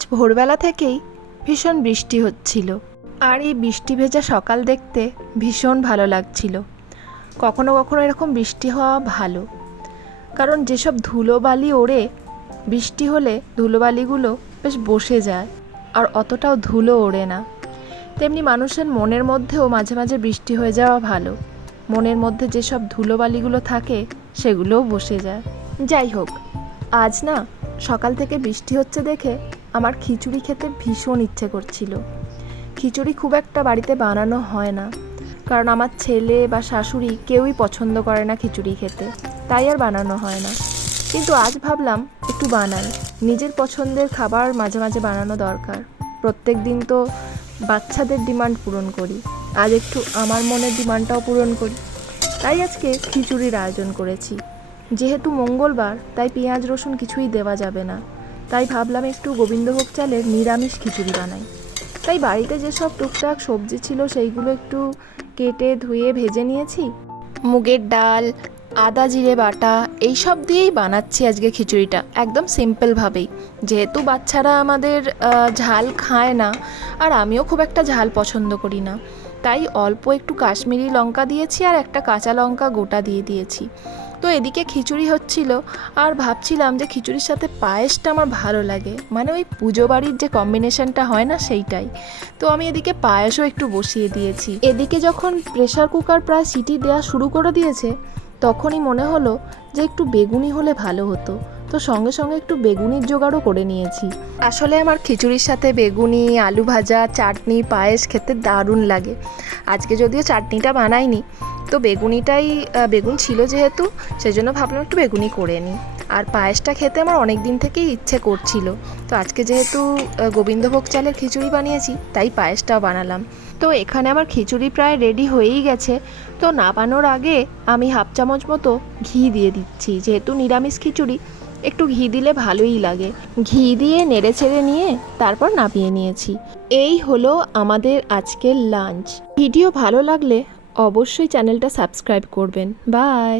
আজ ভোরবেলা থেকেই ভীষণ বৃষ্টি হচ্ছিল, আর এই বৃষ্টি ভেজা সকাল দেখতে ভীষণ ভালো লাগছিল। কখনো কখনো এরকম বৃষ্টি হওয়া ভালো, কারণ যেসব ধুলোবালি ওড়ে বৃষ্টি হলে ধুলোবালিগুলো বেশ বসে যায় আর অতটাও ধুলো ওড়ে না। তেমনি মানুষের মনের মধ্যেও মাঝে মাঝে বৃষ্টি হয়ে যাওয়া ভালো, মনের মধ্যে যেসব ধুলোবালিগুলো থাকে সেগুলোও বসে যায়। যাই হোক, আজ না সকাল থেকে বৃষ্টি হচ্ছে দেখে আমার খিচুড়ি খেতে ভীষণ ইচ্ছে করছিল। খিচুড়ি খুব একটা বাড়িতে বানানো হয় না, কারণ আমার ছেলে বা শাশুড়ি কেউই পছন্দ করে না খিচুড়ি খেতে, তাই আর বানানো হয় না। কিন্তু আজ ভাবলাম একটু বানাই, নিজের পছন্দের খাবার মাঝে মাঝে বানানো দরকার। প্রত্যেক দিন তো বাচ্চাদের ডিমান্ড পূরণ করি, আজ একটু আমার মনের ডিমান্ডটাও পূরণ করি। তাই আজকে খিচুড়ির আয়োজন করেছি। যেহেতু মঙ্গলবার, তাই পেঁয়াজ রসুন কিছুই দেওয়া যাবে না, তাই ভাবলাম একটু গোবিন্দভোগ চালের নিরামিষ খিচুড়ি বানাই। তাই বাড়িতে যেসব টুকটাক সবজি ছিল সেইগুলো একটু কেটে ধুয়ে ভেজে নিয়েছি। মুগের ডাল, আদা জিরে বাটা এইসব দিয়েই বানাচ্ছি আজকে খিচুড়িটা, একদম সিম্পলভাবেই। যেহেতু বাচ্চারা আমাদের ঝাল খায় না, আর আমিও খুব একটা ঝাল পছন্দ করি না, তাই অল্প একটু কাশ্মীরি লঙ্কা দিয়েছি আর একটা কাঁচা লঙ্কা গোটা দিয়ে দিয়েছি। তো এদিকে খিচুড়ি হচ্ছিল, আর ভাবছিলাম যে খিচুড়ির সাথে পায়েসটা আমার ভালো লাগে, মানে ওই পুজো বাড়ির যে কম্বিনেশনটা হয় না সেইটাই। তো আমি এদিকে পায়েসও একটু বসিয়ে দিয়েছি। এদিকে যখন প্রেসার কুকার প্রায় সিটি দেওয়া শুরু করে দিয়েছে, তখনই মনে হলো যে একটু বেগুনি হলে ভালো হতো। তো সঙ্গে সঙ্গে একটু বেগুনির জোগাড়ও করে নিয়েছি। আসলে আমার খিচুড়ির সাথে বেগুনি, আলু ভাজা, চাটনি, পায়েস খেতে দারুণ লাগে। আজকে যদিও চাটনিটা বানাইনি, তো বেগুন ছিল যেহেতু, সেজন্য ভাবলাম একটু বেগুনি করে নিই। আর পায়েসটা খেতে আমার অনেক দিন থেকেই ইচ্ছে করছিল, তো আজকে যেহেতু গোবিন্দভোগ চালের খিচুড়ি বানিয়েছি, তাই পায়েসটাও বানালাম। তো এখানে আমার খিচুড়ি প্রায় রেডি হয়েই গেছে। তো নামানোর আগে আমি হাফ চামচ মতো ঘি দিয়ে দিচ্ছি, যেহেতু নিরামিষ খিচুড়ি একটু ঘি দিলে ভালোই লাগে। ঘি দিয়ে নেড়ে চেড়ে নিয়ে তারপর নামিয়ে নিয়েছি। এই হলো আমাদের আজকের লাঞ্চ। ভিডিও ভালো লাগলে অবশ্যই চ্যানেলটা সাবস্ক্রাইব করবেন। বাই।